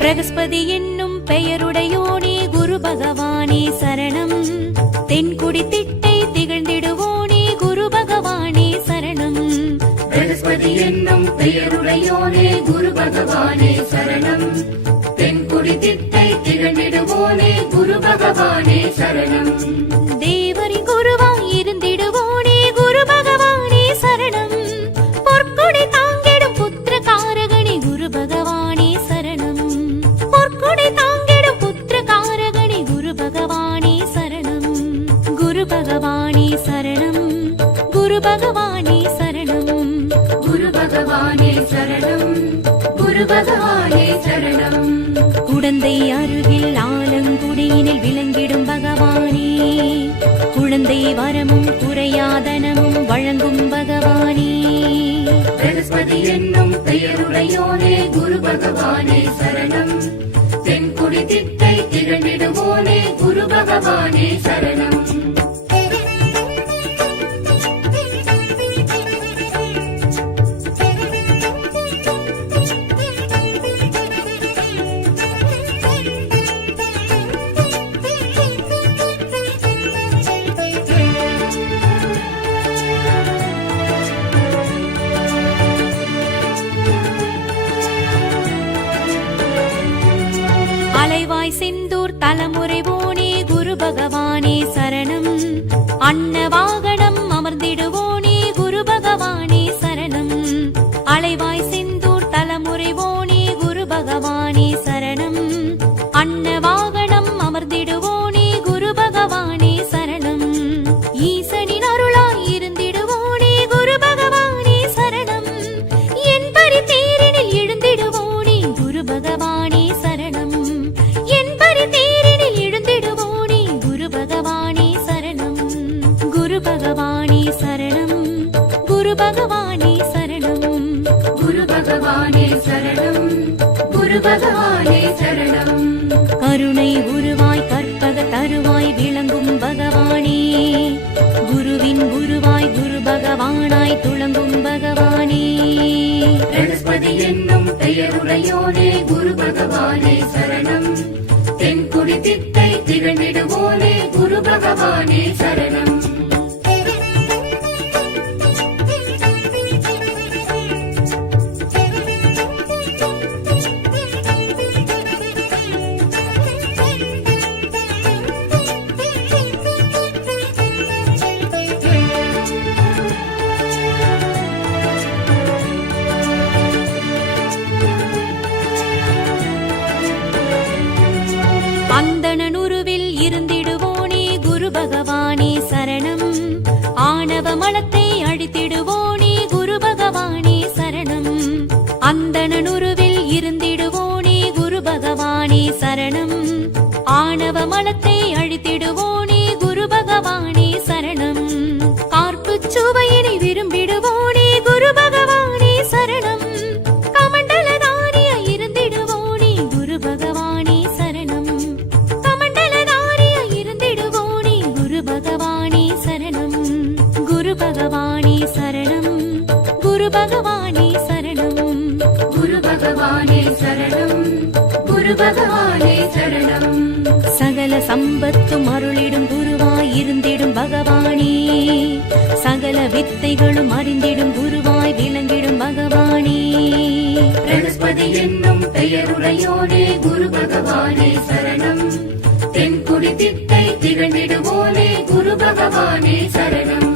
பிரகஸ்பதி என்னும் பெயருடையோனே குரு பகவானே சரணம். தென்குடி திட்டை திகழ்ந்திடுவோனே குரு பகவானே சரணம். பிரகஸ்பதி என்னும் பெயருடையோனே குரு பகவானே சரணம். தென்குடி திட்டை திகழ்ந்திடுவோனே குரு பகவானே சரணம். தேவரின் குருவாய் இருந்திடுவோனே குரு பகவானே சரணம். பொற்கொடை தாங்கிடும் புத்திர காரகணி குரு பகவானே சரணம். பொற்கொடை தாங்கிடும் புத்திர காரகணி குரு பகவானே சரணம். குரு பகவானே சரணம். குரு பகவானே சரணம். குரு பகவானே சரணம். குரு பகவானே சரணம். குடந்தை அருகில் ஆலங்குடியினில் விளங்கிடும் பகவானே. குழந்தை வரமும் குறையாதனமும் வழங்கும் பகவானே. பிரகஸ்பதி என்னும் பெயருடையோனே குரு பகவானே சரணம். தென்குடி திட்டை திகழ்ந்திடுவோனே குரு பகவானே சரணம். அலைவாய் செந்தூர் தலைமுறைவோனே குரு பகவானே சரணம். அன்ன வாகனம் அமர்ந்திடுவோனே குரு பகவானே சரணம். அலைவாய் செந்தூர் தலைமுறைவோனே குரு பகவானே சரணம். அன்ன வாகனம் அமர்ந்திடுவோனே குரு பகவானே சரணம். ஈசனின் அருளாய் இருந்திடுவோனே குரு பகவானே சரணம். என் பரி தேரினில் எழுந்திடுவோனே குரு பகவானே சரணம். என் பரி தேரினில் எழுந்திடுவோனே குரு பகவானே சரணம். குரு பகவானே சரணம். குரு பகவானே சரணம். குரு பகவானே சரணம். குரு பகவானே சரணம். கருணை உருவாய் கற்பக தருவாய் விளங்கும் பகவானே. குருவின் குருவாய் குரு பகவானாய் துளங்கும் பகவானே. பிரகஸ்பதி என்னும் பெயருடையோனே குரு பகவானே சரணம். தென்குடி திட்டை திகழ்ந்திடுவோனே குரு பகவானே சரணம். அந்தணனுருவில் இருந்திடுவோனே குரு பகவானே சரணம். ஆணவ மலத்தை அழித்திடுவோனே குரு பகவானே சரணம். அந்தணனுருவில் இருந்திடுவோனே குரு பகவானே சரணம். ஆணவ மலத்தை அழித்திடுவோனே குரு பகவானே சரணம். கார்ப்புச் சுவையினை விரும்பிடுவோனே குரு பகவானே சரணம். கமண்டலதாரியாய் இருந்திடுவோனே குரு பகவானே சரணம். கமண்டலதாரியாய் இருந்திடுவோனே குரு பகவானே சரணம். குரு பகவானே சரணம். குரு பகவானே சரணம். குரு பகவானே சரணம். குரு பகவானே சரணம். சகல சம்பத்தும் அருளிடும் குருவாய் இருந்திடும் பகவானே. சகல வித்தைகளும் அறிந்திடும் குருவாய் விளங்கிடும் பகவானே. பிரகஸ்பதி என்னும் பெயருடையோனே குரு பகவானே சரணம். தென்குடி திட்டை திகழ்ந்திடுவோனே குரு பகவானே சரணம்.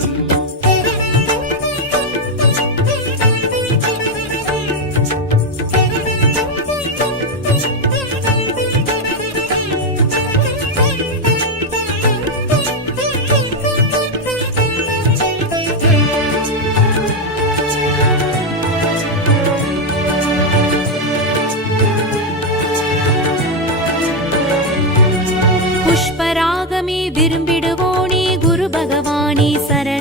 புஷ்பராகமே விரும்பிடுவோனே குரு பகவானே சரணம்.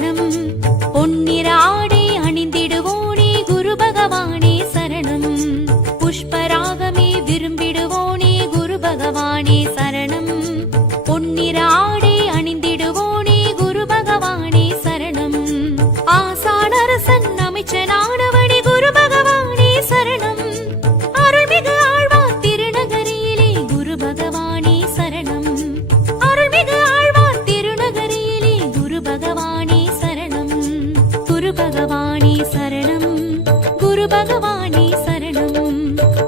பகவானே சரணம்.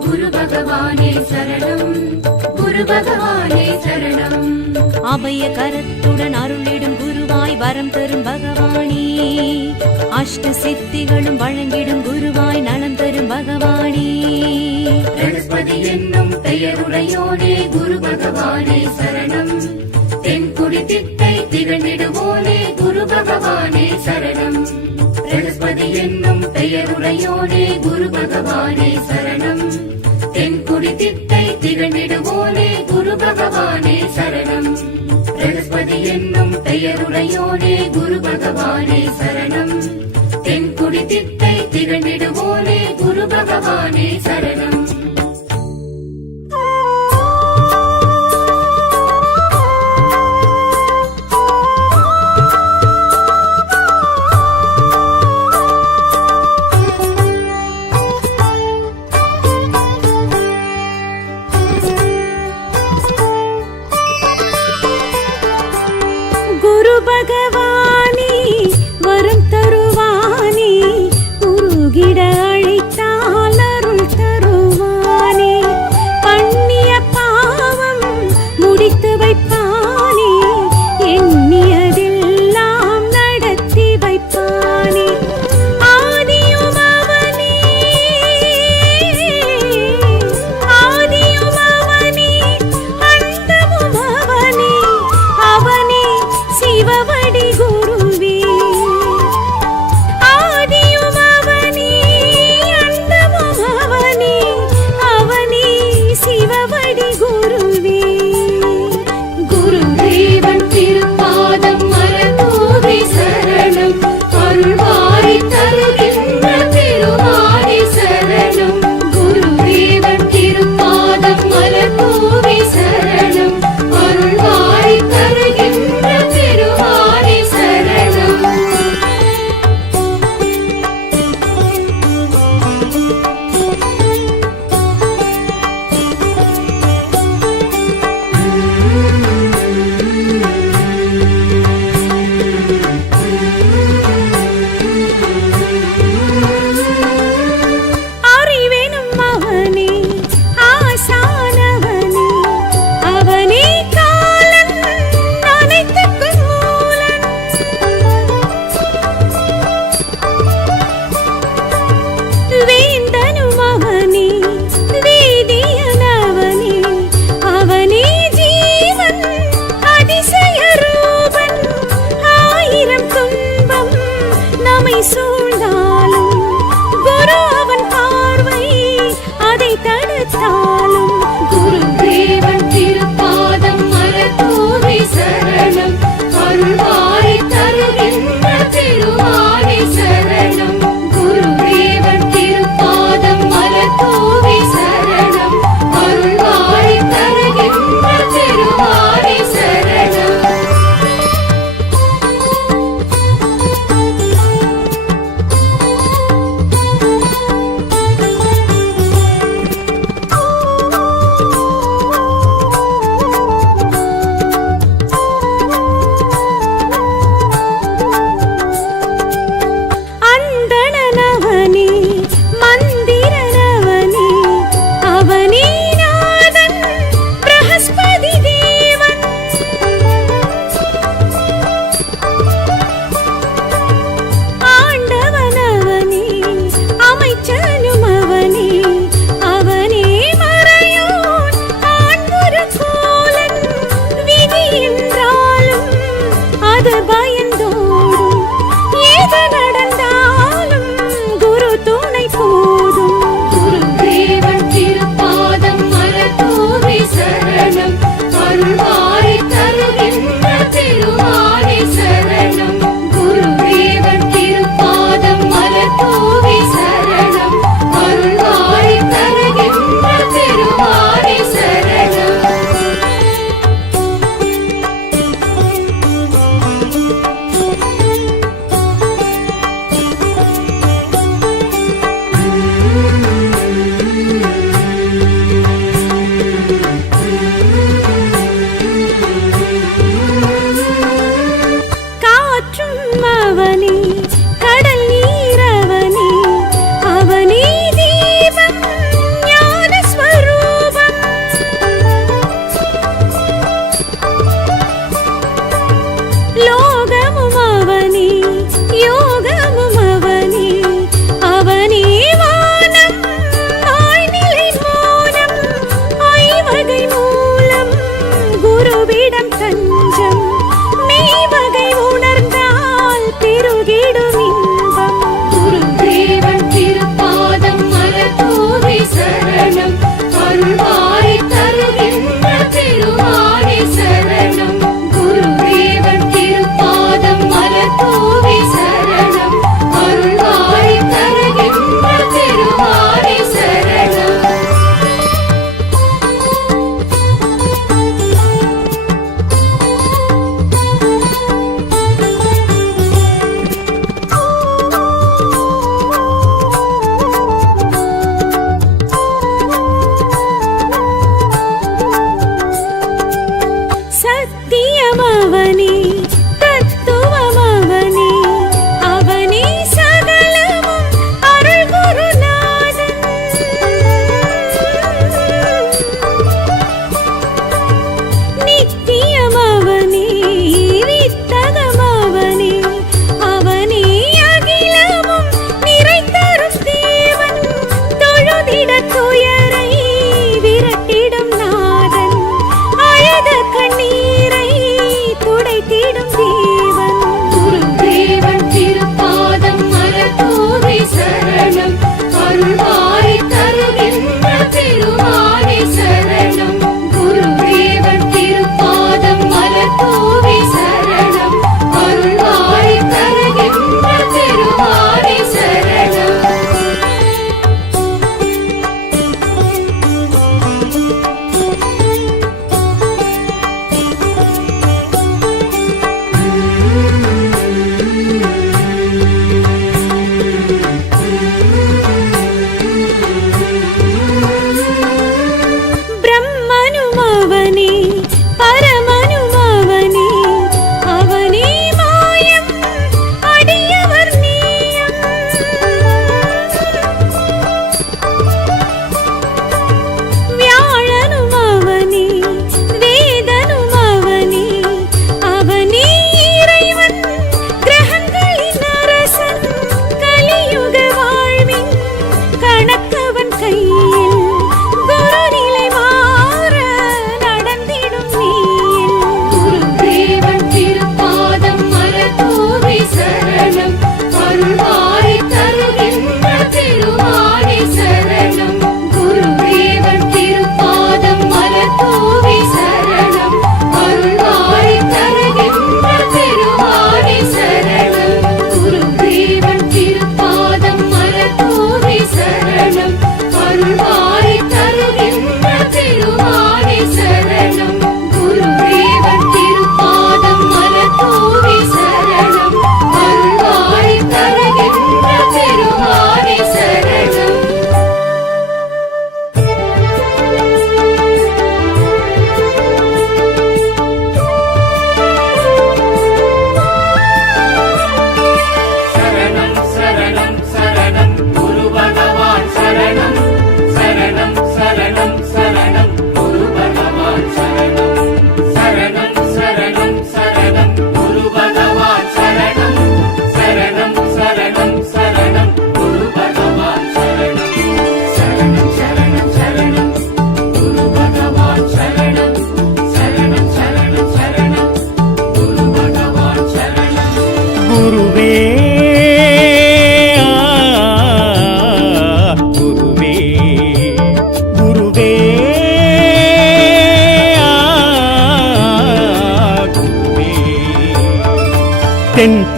குரு பகவானே சரணம், குரு பகவானே சரணம். அபய கரத்துடன் அருளிடும் குருவாய் வரம் தரும் பகவானே, அஷ்ட சித்திகளும் வழங்கிடும் குருவாய் நலம் தரும் பகவானே. பிரகஸ்பதி என்னும் பெயருடையோனே குரு பகவானே சரணம். தென்குடி திட்டை திகழ்ந்திடுவோனே குரு பகவானே சரணம். பிரகஸ்பதி என்னும் பெயருடையோனே குரு பகவானே சரணம். தென்குடி திட்டை திகழ்ந்திடுவோனே குரு பகவானே சரணம். பிரகஸ்பதி என்னும் பெயருடையோனே குரு பகவானே சரணம். தென்குடி திட்டை திகழ்ந்திடுவோனே குரு பகவானே சரணம். குரு பகவானே வரம் தருவானே, உருகிட அழைத்தால் அருள் தருவானே.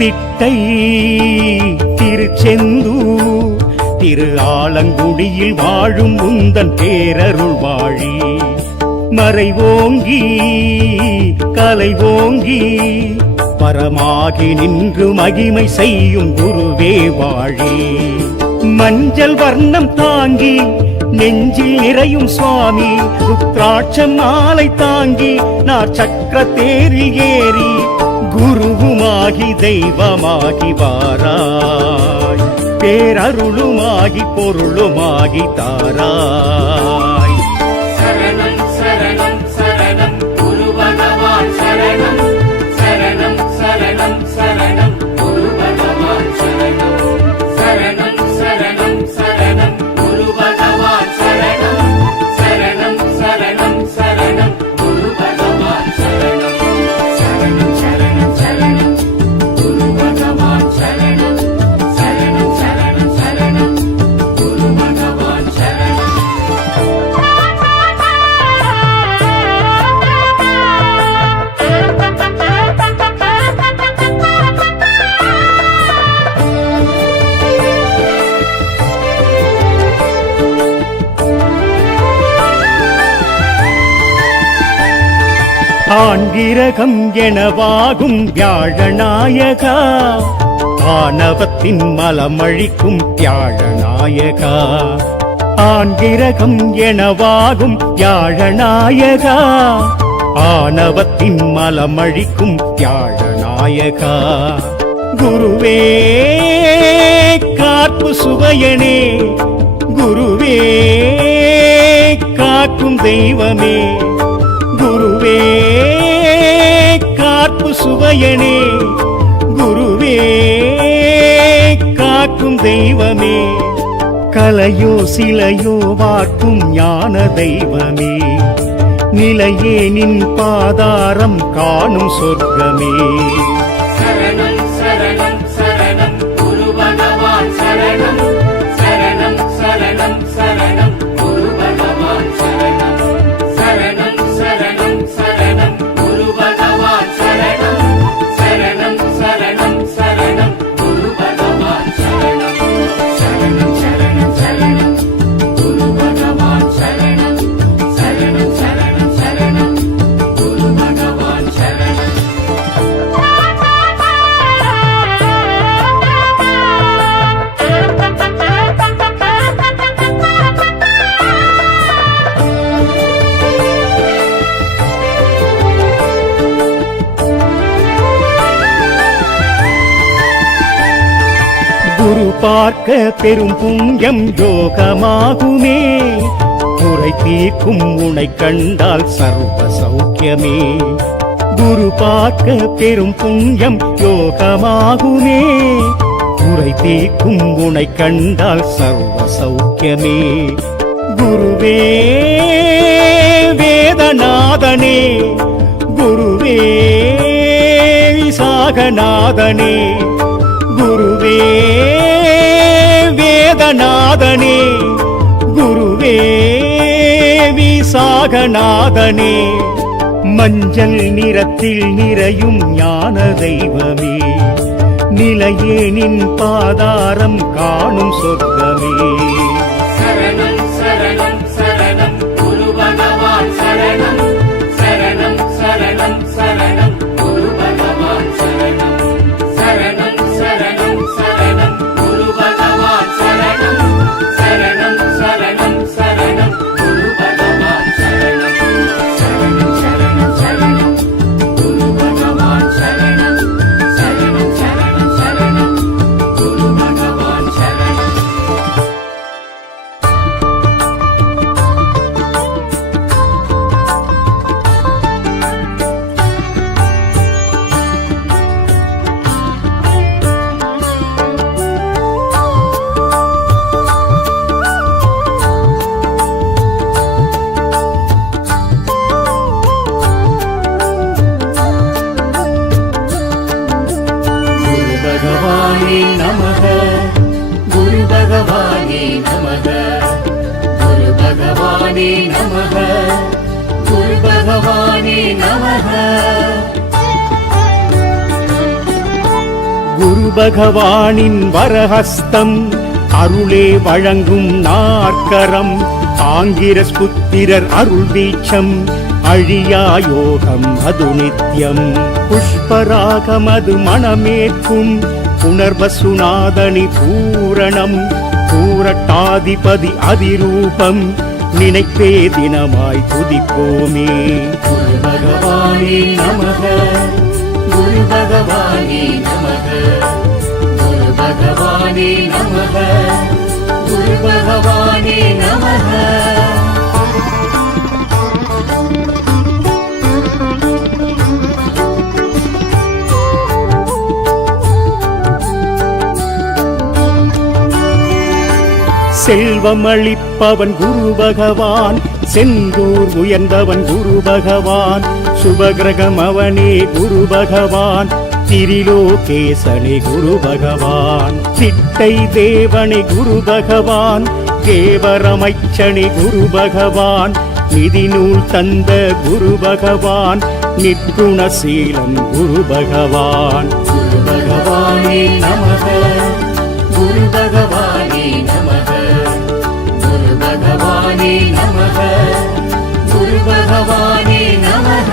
திட்டை திருச்செந்தூர் திரு ஆலங்குடியில் வாழும் உந்தன் பேரருள் வாழி மறைவோங்கி கலைவோங்கி பரமாகி நின்று மகிமை செய்யும் குருவே வாழி மஞ்சள் வர்ணம் தாங்கி நெஞ்சில் நிறையும் சுவாமி ருத்ராட்சம் மாலை தாங்கி நார் சக்கர தேரில் ஏறி குருவுமாகி தெய்வமாகி வாராய் பேரருளுமாகி பொருளுமாகி தாராய் சரணம் சரணம் சரணம் குரு பகவான் சரணம் சரணம் சரணம் சரணம் குரு பகவான் சரணம் சரணம் சரணம் சரணம் குரு பகவான் சரணம் சரணம் சரணம் சரணம் குரு பகவான் சரணம் சரணம் சரணம் சரணம் குரு பகவான் சரணம் சரணம் சரணம் சரணம் குரு பகவான் சரணம் ஆண்கிரகம் எனவாகும் வியாழநாயகா ஆணவத்தின் மலமழிக்கும் வியாழநாயகா ஆண்கிரகம் எனவாகும் வியாழநாயகா ஆணவத்தின் மலமழிக்கும் வியாழநாயகா குருவே காப்பு சுவையனே குருவே காக்கும் தெய்வமே குருவே காப்பு சுவையனே குருவே காக்கும் தெய்வமே கலையோ சிலையோ வார்க்கும் ஞான தெய்வமே நிலையே நின் பாதாரம் காணும் சொர்க்கமே சரணம் சரணம் சரணம் குரு பகவான் சரணம் சரணம் சரணம் சரணம் குரு பகவான் சரணம் சரணம் சரணம் சரணம் குரு பகவான் சரணம் சரணம் சரணம் சரணம் குரு பகவான் சரணம் சரணம் சரணம் சரணம் குரு பகவான் சரணம் சரணம் சரணம் சரணம் குரு பகவான் சரணம் குரு பார்க்க பெரும் புண்ணியம் யோகமாகுமே குறை தீர்க்கும் உனை கண்டால் சர்வ சௌக்கியமே குரு பார்க்க பெரும் புண்ணியம் யோகமாகுமே குறை தீர்க்கும் உனை கண்டால் சர்வ சௌக்கியமே குருவே வேதநாதனே குருவே விசாகநாதனே குருவே வேதநாதனே குருவே விசாகநாதனே மஞ்சள் நிறத்தில் நிறையும் ஞான தெய்வமே நிலையே நின் பாதாரம் காணும் சொர்க்கமே சரணம் சரணம் சரணம் குரு பகவான் சரணம் சரணம் சரணம் சரணம் குரு பகவான் சரணம் சரணம் சரணம் சரணம் குரு பகவான் சரணம் சரணம் சரணம் சரணம் குரு பகவான் சரணம் சரணம் சரணம் சரணம் குரு பகவான் சரணம் சரணம் சரணம் சரணம் குரு பகவான் சரணம் குரு பகவானே நமக குரு பகவானே நமக குரு பகவானே நமக குரு பகவானே நமக குரு பகவானின் வரஹஸ்தம் அருளே வழங்கும் நாற்கரம் ஆங்கிரஸ் புத்திரர் அருள் வீச்சம் அழியா யோகம் அது நித்யம் புஷ்பராகமது மணமேற்கும் புனர்வசுநாதனி பூரணம் பூரட்டாதிபதி அதிரூபம் நினைப்பே தினமாய் துதிப்போமே. குரு பகவானே நமக குரு பகவானே நமக குரு பகவானே நமக குரு பகவானே நமக. செல்வம் அளிப்பவன் குரு பகவான் செந்தூர் உயர்ந்தவன் குரு பகவான் சுபகிரகம் அவனே குரு பகவான் திரிலோகேசனே குரு பகவான் சிட்டை தேவனே குரு பகவான் தேவரமைச்சனே குரு பகவான் நிதி நூல் தந்த குரு பகவான் நிற்குணசீலன் குரு பகவான். குரு பகவானே நமக குரு பகவானே நமக குரு பகவானே நமக குரு பகவானே நமக.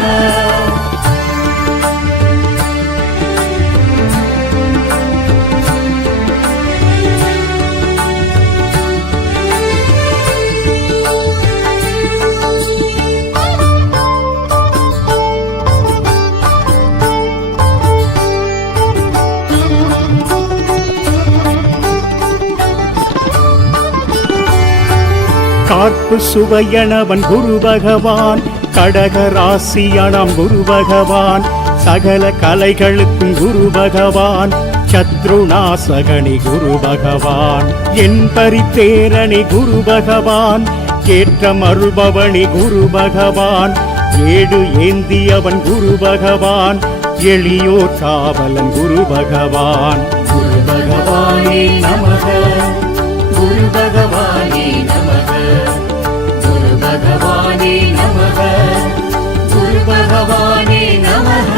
கார்ப்பு சுவையனவன் குரு பகவான் கடகராசியானாம் குரு பகவான் சகல கலைகளுக்கும் குரு பகவான் சத்ருநாசகனி குரு பகவான் என் பரிபேரணி குரு பகவான் ஏற்றம் அருள்பவனி குரு பகவான் ஏடு ஏந்தியவன் குரு பகவான் எளியோர் காவலன் குரு பகவான். குரு பகவானே நமக குரு பகவானே நமக குரு பகவானே நமக குரு பகவானே நமக.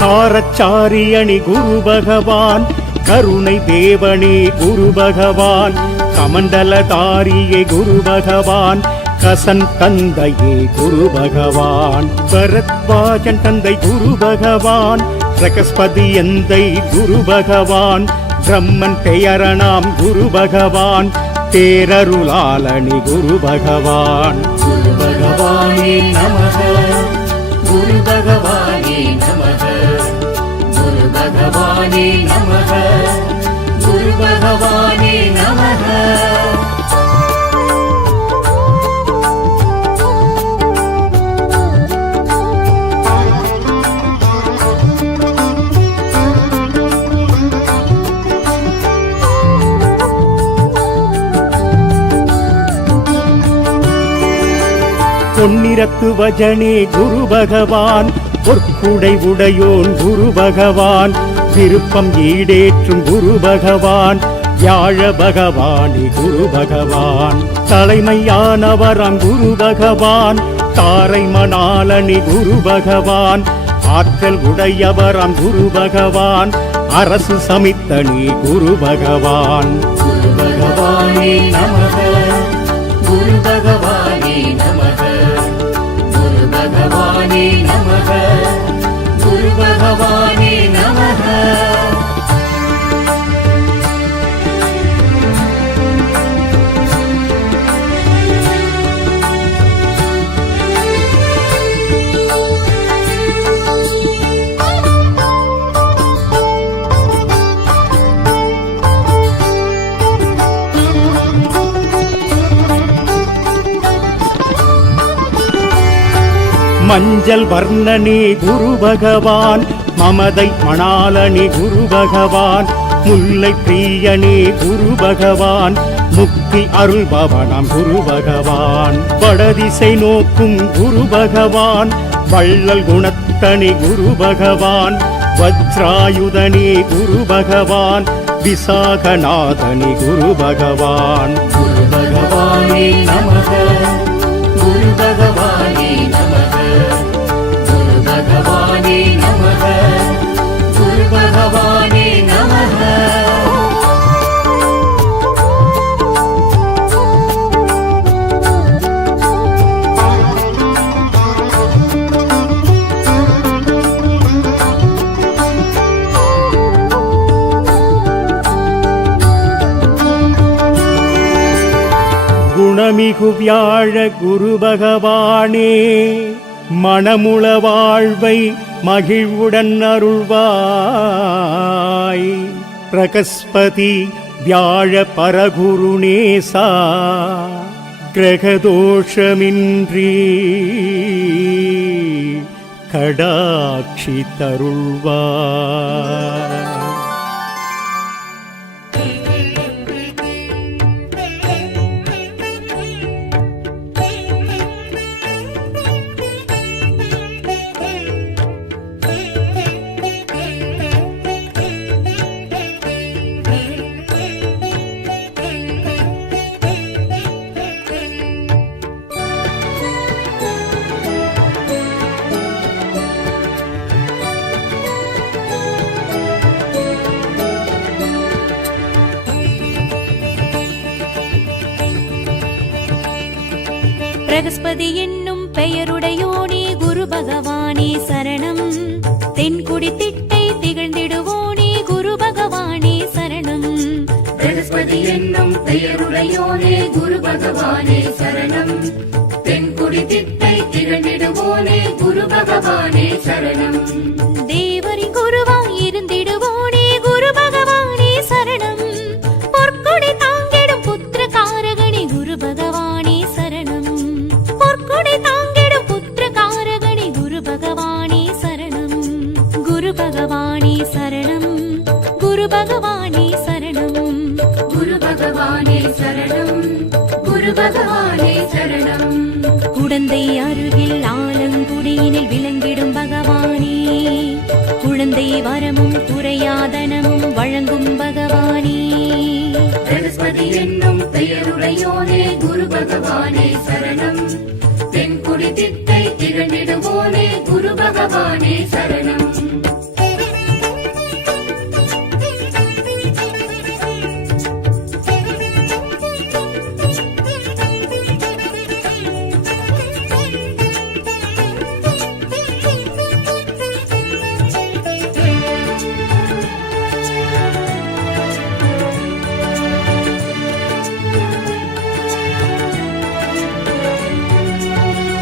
காரச்சாரியணி குரு பகவான் கருணை தேவனே குரு பகவான் கமண்டலதாரியே குரு பகவான் கசன் தந்தையே குரு பகவான் பரத்வாஜன் தந்தை குரு பகவான் பிரகஸ்பதி எந்தை குரு பகவான் பிரம்மன் பெயரணாம் குரு பகவான் பேரருளாளனி குரு பகவான். குரு பகவானே நமக குரு பகவானே நமக குரு பகவானே நமக குரு பகவானே நமக. பொன்னிறத்து வஜனே குரு பகவான் பொற்குடை உடையோன் குரு பகவான் விருப்பம் ஈடேற்றும் குரு பகவான் வியாழ பகவானே குரு பகவான் தலைமையானவராம் குரு பகவான் தாரை மணாலனி குரு பகவான் ஆற்றல் உடையவராம் குரு பகவான் அரசு சமித்தனி குரு பகவான். குரு பகவானே நமக குரு பகவானே நமக குரு பகவானே நமக குரு பகவானே நமக. மஞ்சள் வர்ணனே குரு பகவான் மமதை மணாலனி குரு பகவான் முல்லை பிரியனே குரு பகவான் முக்தி அருள்பவனாம் குரு பகவான் வடதிசை நோக்கும் குரு பகவான் வள்ளல் குணத்தனி குரு பகவான் வஜ்ராயுதனே குரு பகவான் விசாகநாதனி குரு பகவான் குரு பகவானே நமக குரு பகவானே நமக குரு பகவானே நமக குரு பகவானே நமக குணமிகு வியாழ குரு பகவானே மணமுள வாழ்வை மகிழ்வுடன் அருள்வாய் பிரகஸ்பதி வியாழ பரகுருநேசா கிரகதோஷமின்றி கடாட்சி தருள்வாய். பிரகஸ்பதி என்னும் பெயருடையோனே குரு பகவானே சரணம். தென்குடி திட்டை திகழ்ந்திடுவோனே குரு பகவானே சரணம். பிரகஸ்பதி என்னும் பெயருடையோனே குரு பகவானே சரணம். தென்குடி திட்டை திகழ்ந்திடுவோனே குரு பகவானே சரணம். தேவரின் குருவாய் இருந்திடுவோனே குரு பகவானே சரணம். பொற்கொடை தாங்கிடும் புத்திர காரகணி குரு பகவானே சரணம். பொற்கொடை தாங்கிடும் புத்திர காரகணி குரு பகவானே சரணம். குரு பகவானே சரணம். குரு பகவானே சரணம். குரு பகவானே சரணம். குரு பகவானே சரணம். குடந்தை அருகில் ஆலங்குடியினில் விளங்கிடும் பகவானே. குழந்தை வரமும் குறையாதனமும் வழங்கும் பகவானே. பிரகஸ்பதி என்னும் பெயருடையோனே குரு பகவானே சரணம். தென்குடி திட்டை திகழ்ந்திடுவோனே குரு பகவானே சரணம்.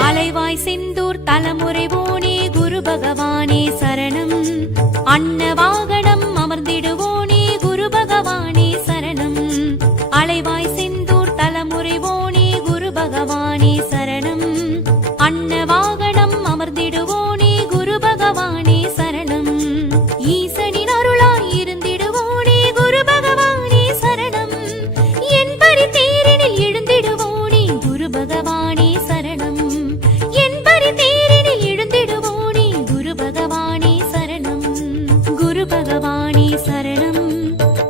அலைவாய் செந்தூர் தலைமுறைவோனே குரு பகவானே சரணம். அன்ன வாகனம் அமர்ந்திடுவோனே குரு பகவானே சரணம். அலைவாய் செந்தூர் தலைமுறைவோனே குரு பகவானே சரணம். அன்ன வாகனம் அமர்ந்திடுவோனே குரு பகவானே சரணம். ஈசனின் அருளாய் இருந்திடுவோனே குரு பகவானே சரணம். என்பரி தேரினில் எழுந்திடுவோனே குரு பகவானே சரணம். என்பரி தேரினில் எழுந்திடுவோனே குரு பகவானே சரணம். குரு பகவானே சரணம்.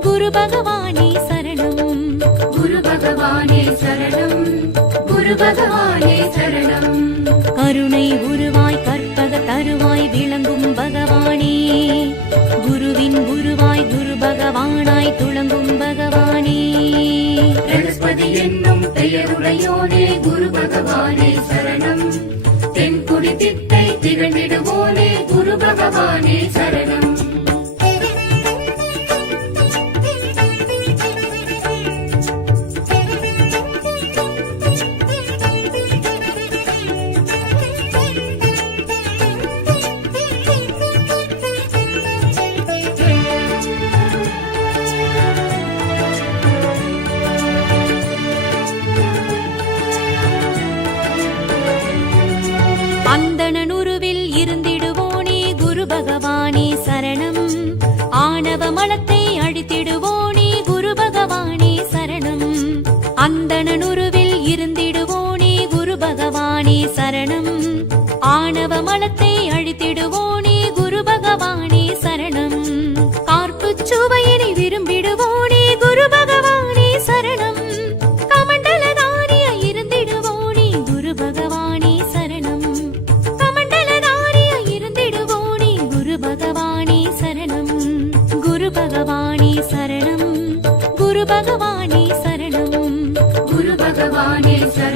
குரு பகவானே சரணம். குரு பகவானே சரணம். குரு பகவானே சரணம். கருணை உருவாய் கற்பக தருவாய் விளங்கும் பகவானே. குருவின் குருவாய் குரு பகவானாய் துளங்கும் பகவானே. பிரகஸ்பதி என்னும் பெயருடையோனே குரு பகவானே சரணம். தென்குடி திட்டை திகழ்ந்திடுவோனே குரு பகவானே சரணம். அந்தணனுருவில் இருந்திடுவோனே குரு பகவானே சரணம். ஆணவ மலத்தை அழித்திடுவோனே குரு பகவானே சரணம். அந்தணனுருவில் இருந்திடுவோனே குரு பகவானே சரணம். ஆணவ மலத்தை அழித்திடுவோனே குரு பகவானே சரணம்.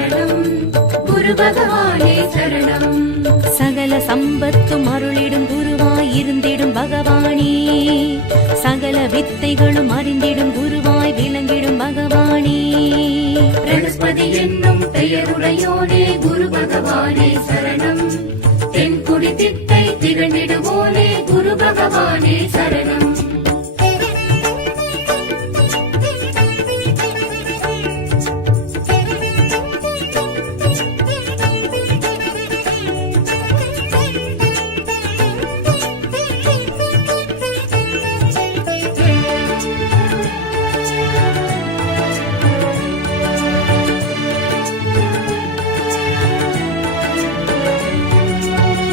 சரணம் குரு பகவானே சரணம் சகல சம்பத்தும் அருளிடும் குருவாய் இருந்திடும் பகவானே சகல வித்தைகளும் அறிந்திடும் குருவாய் விளங்கிடும் பகவானே பிரகஸ்பதி என்னும் பெயருடையோனே குரு பகவானே சரணம் தென்குடி திட்டை திகழ்ந்திடுவோனே குரு பகவானே சரணம்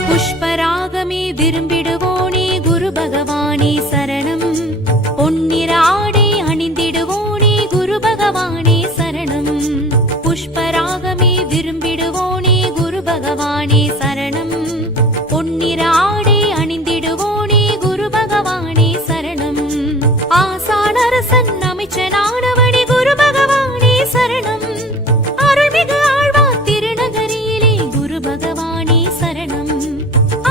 புஷ்பராகமே விரும்பிடுவோனே குரு பகவானே சரணம் பொன்னிற ஆடை அணிந்திடுவோனே குரு பகவானே சரணம் புஷ்பராகமே விரும்பிடுவோனே குரு பகவானே சரணம் பொன்னிற ஆடை அணிந்திடுவோனே குரு பகவானே சரணம் ஆசானரசன் அமைச்சனானவனே குரு பகவானே சரணம் அருள்மிகு ஆழ்வார் திருநகரியிலே குரு பகவானே சரணம்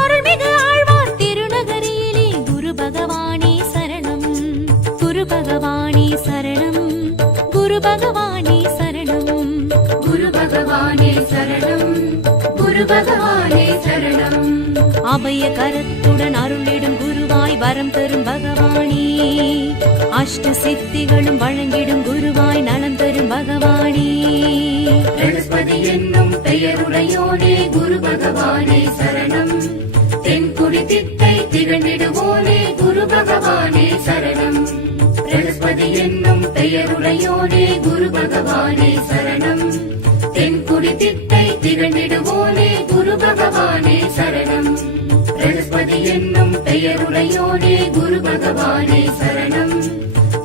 அருள்மிகு ஆழ்வார் திருநகரியிலே குரு பகவானே சரணம் குரு பகவானே சரணம் குரு பகவானே சரணம் குரு பகவானே சரணம் குரு பகவானே சரணம் அபய கரத்துடன் அருளிடும் குருவாய் வரம் தரும் பகவானே அஷ்ட சித்திகளும் வழங்கிடும் குருவாய் நலம் தரும் பகவானே பிரகஸ்பதி என்னும் பெயருடையோனே குரு பகவானே சரணம் தென்குடி திட்டை திகழ்ந்திடுவோனே குரு பகவானே சரணம் பிரகஸ்பதி என்னும் பெயருடையோனே குரு பகவானே சரணம் தென்குடி திட்டை திகழ்ந்திடுவோனே குரு பகவானே சரணம் பிரகஸ்பதி என்னும் பெயருடையோனே குரு பகவானே சரணம்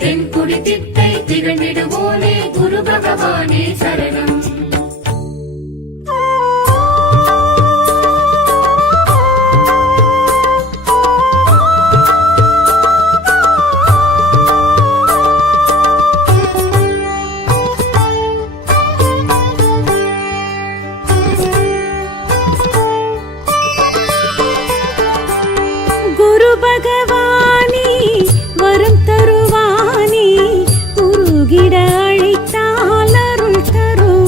தென்குடி திட்டை திகழ்ந்திடுவோனே குரு பகவானே சரணம் குரு பகவானே வரம் தருவானே உருகிட அழைத்தால் அருள் தருவானே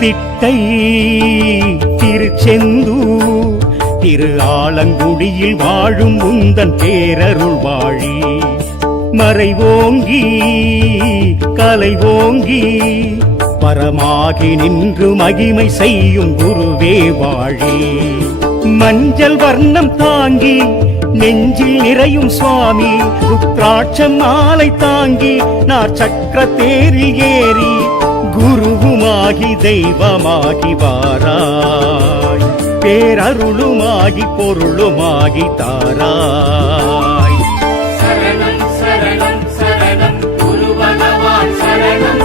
திட்டை திருச்செந்தூர் திரு ஆலங்குடியில் வாழும் உந்தன் பேரருள் வாழி மறைவோங்கி கலைவோங்கி பரமாகி நின்று மகிமை செய்யும் குருவே வாழி மஞ்சள் வர்ணம் தாங்கி நெஞ்சில் நிறையும் சுவாமி ருத்ராட்சம் மாலை தாங்கி நார் சக்கர தேரில் ஏறி குருவுமாகி தெய்வமாகி வாராய் பேரருளுமாகி பொருளுமாகி தாராய் சரணம் சரணம் சரணம் குரு பகவான் சரணம்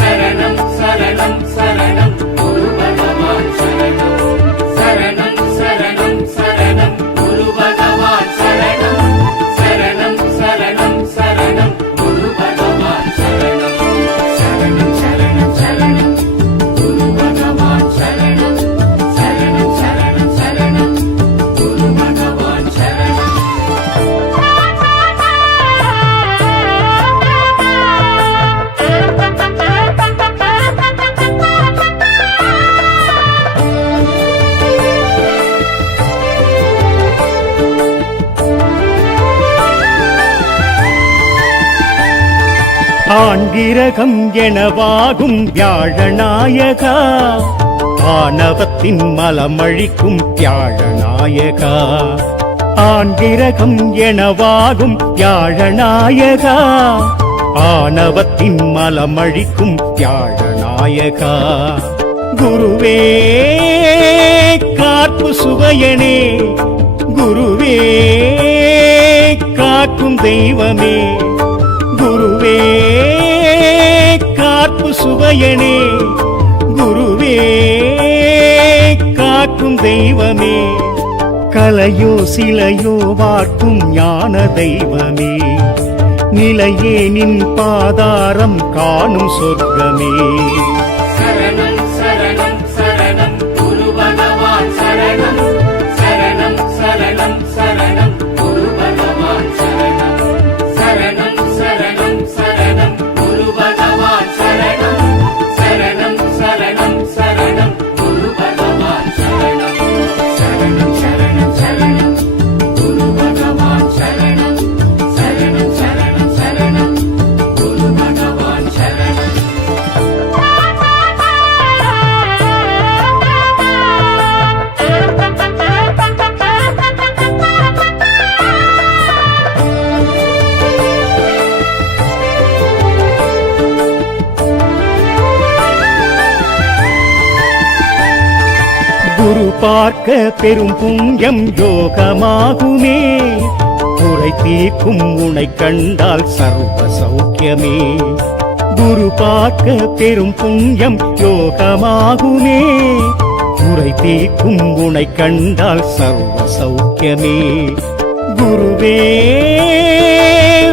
சரணம் சரணம் சரணம் குரு பகவான் சரணம் சரணம் சரணம் சரணம் குரு பகவான் சரணம் சரணம் சரணம் சரணம் குரு பகவான் சரணம் சரணம் சரணம் சரணம் குரு பகவான் சரணம் சரணம் சரணம் சரணம் குரு பகவான் சரணம் ஆண்டிரகம் எனவாகும் வியாழநாயகா ஆணவத்தின் மலமழிக்கும் வியாழநாயகா ஆண்டிரகம் எனவாகும் வியாழநாயகா ஆணவத்தின் மலமழிக்கும் வியாழநாயகா குருவே காப்பு சுவையனே குருவே காக்கும் தெய்வமே குருவே காப்பு சுவையனே குருவே காக்கும் தெய்வமே கலையோ சிலையோ வார்க்கும் ஞான தெய்வமே நிலையே நின் பாதாரம் காணும் சொர்க்கமே சரணம் சரணம் சரணம் குரு பகவான் சரணம் சரணம் சரணம் சரணம் குரு பகவான் சரணம் சரணம் சரணம் சரணம் குரு பகவான் சரணம் சரணம் சரணம் சரணம் குரு பகவான் சரணம் சரணம் சரணம் சரணம் குரு பகவான் சரணம் சரணம் சரணம் சரணம் குரு பகவான் சரணம் குரு பார்க்க பெரும் புண்ணியம் யோகமாகுமே குறை தீர்க்கும் உனை கண்டால் சர்வ சௌக்கியமே குரு பார்க்க பெரும் புண்ணியம் யோகமாகுமே குறை தீர்க்கும் உனை கண்டால் சர்வ சௌக்கியமே குருவே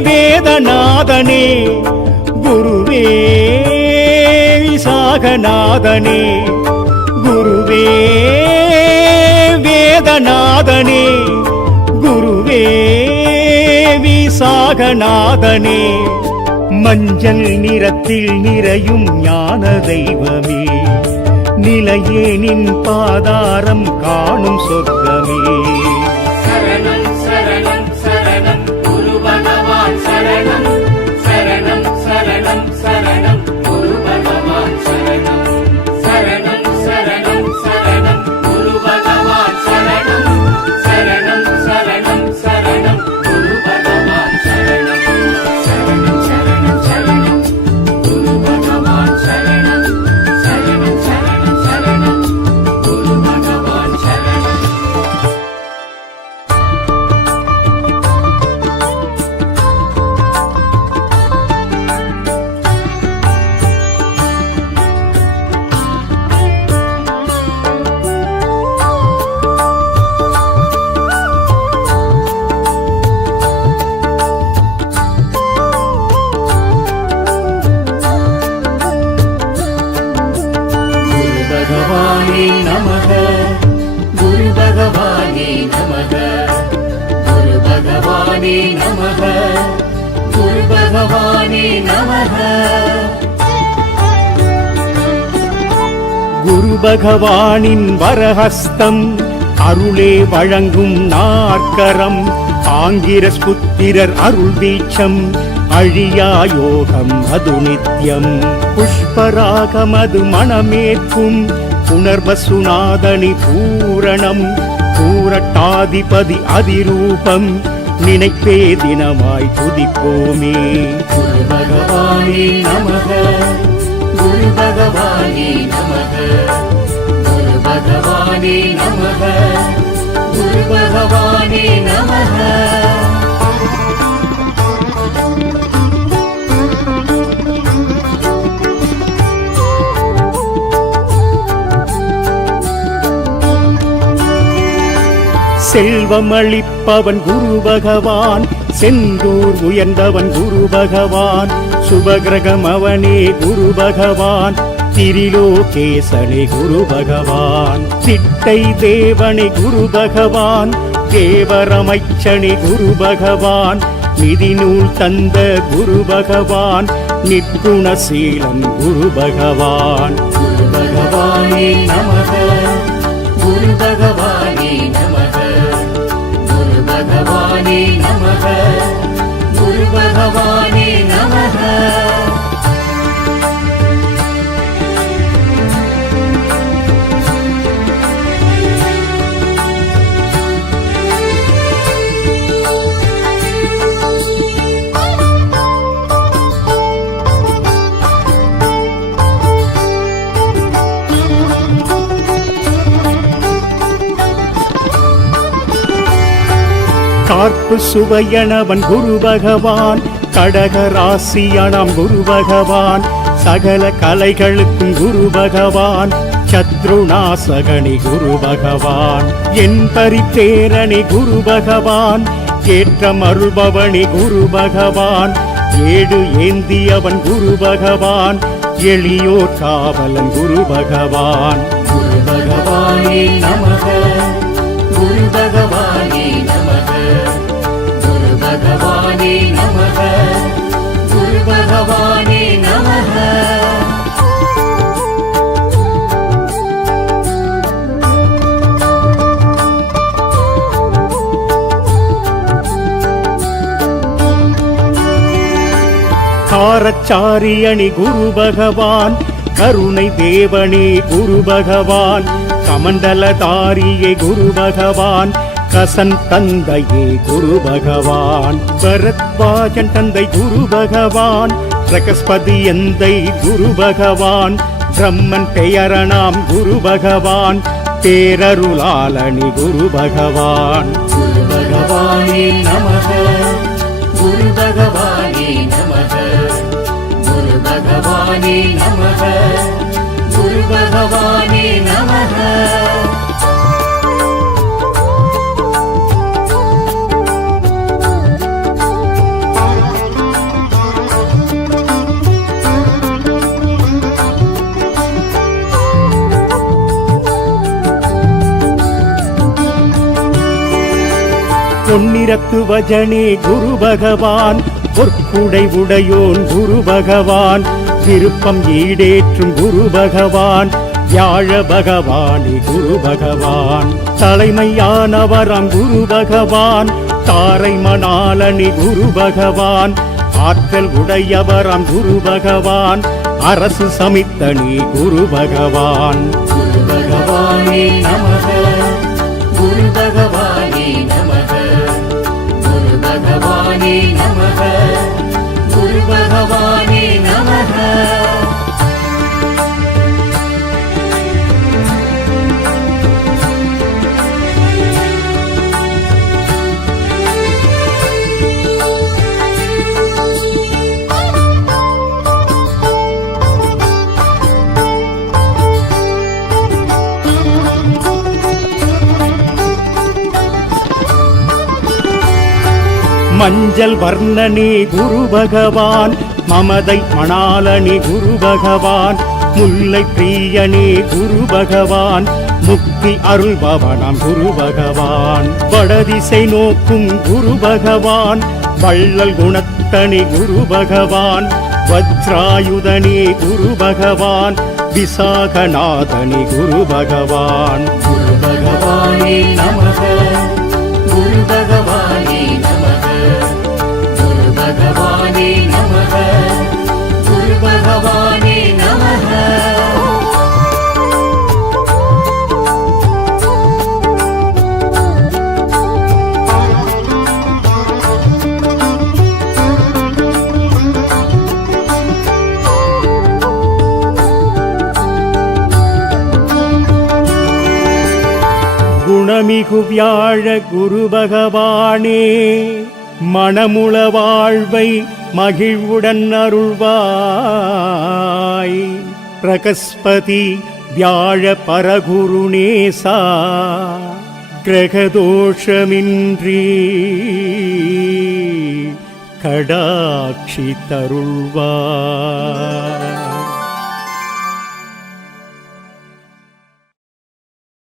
வேதநாதனே குருவே விசாகநாதனே குருவே வேதநாதனே குருவே விசாகநாதனே மஞ்சள் நிறத்தில் நிறையும் ஞான தெய்வமே நிலையே நின் பாதாரம் காணும் சொர்க்கமே சரணம் சரணம் சரணம் குரு பகவான் சரணம் சரணம் சரணம் சரணம் குரு பகவான் சரணம் சரணம் சரணம் சரணம் குரு பகவான் சரணம் சரணம் சரணம் சரணம் குரு பகவான் சரணம் சரணம் சரணம் சரணம் குரு பகவான் சரணம் சரணம் சரணம் சரணம் குரு பகவான் சரணம் குரு பகவானே நமக குரு பகவானே நமக குரு பகவானே நமக குரு பகவானே நமக குரு பகவானின் வரஹஸ்தம் அருளே வழங்கும் நாற்கரம் ஆங்கிரஸ் புத்திரர் அருள் தீட்சம் அழியா யோகம் அது நித்யம் புஷ்பராகமது மணமேற்கும் புனர்வசுநாதனி பூரணம் பூரட்டாதிபதி அதிரூபம் நினைப்பே தினமாய் துதிப்போமே. குரு பகவானே நமக குரு பகவானே நமக குரு பகவானே நமக குரு பகவானே நமக. செல்வமளிப்பவன் குரு பகவான் செந்தூர் உயர்ந்தவன் குரு பகவான் சுபகிரகம் அவனே குரு பகவான் திரிலோகேசனே குரு பகவான் சிட்டை தேவனே குரு பகவான் தேவரமைச்சனே குரு பகவான் நிதிநூல் தந்த குரு பகவான் நிற்குணசீலன் குரு பகவான். குரு பகவானே நமக குரு பகவானே நமக குரு பகவானே நமக குரு பகவானே நமக. கார்ப்பு சுவையனவன் குரு பகவான் கடகராசியனம் குரு பகவான் சகல கலைகளுக்கும் குரு பகவான் சத்ருநாசகனி குரு பகவான் என் பரித்தேரணி குரு பகவான் ஏற்றம் அருள்பவனி குரு பகவான் ஏடு ஏந்தியவன் குரு பகவான் எளியோர் காவலன் குரு பகவான். குரு பகவானே நமக குரு பகவானே நமக குரு பகவானே நமக குரு பகவானே நமக. காரச்சாரியணி குரு பகவான் கருணை தேவனே குரு பகவான் கமண்டலதாரியே குரு பகவான் கசன் தந்தையே குரு பகவான் பரத்வாஜன் தந்தை குரு பகவான் பிரகஸ்பதி எந்தை குரு பகவான் பிரம்மன் பெயரணாம் குரு பகவான் பேரருளாளனி குரு பகவான். குரு பகவானே நமக குரு பகவானே நமக குரு பகவானே நமக குரு பகவானே நமக. பொன்னிறத்து வஜனே குரு பகவான் பொற்குடை உடையோன் குரு பகவான் விருப்பம் ஈடேற்றும் குரு பகவான் வியாழ பகவானே குரு பகவான் தலைமையானவராம் குரு பகவான் தாரை மணாலனி குரு பகவான் ஆற்றல் உடையவராம் குரு பகவான் அரசு சமித்தனி குரு பகவான். குரு பகவானே நமக குரு பகவானே நமக குரு பகவானே நமக குரு பகவானே நமக. மஞ்சள் வர்ணனே குரு பகவான் மமதை மணாலனி குரு பகவான் முல்லை பிரியனே குரு பகவான் முக்தி அருள்பவனாம் குரு பகவான் வடதிசை நோக்கும் குரு பகவான் வள்ளல் குணத்தனி குரு பகவான் வஜ்ராயுதனே குரு பகவான் விசாகநாதனே குரு பகவான் குரு பகவானே நமக குரு பகவானே நமக குரு பகவானே நமக குரு பகவானே நமக குணமிகு வியாழ குரு பகவானே மணமுள வாழ்வை மகிழ்வுடன் அருள்வாய் பிரகஸ்பதி வியாழ பரகுருநேசா கிரகதோஷமின்றி கடாட்சி தருள்வாய்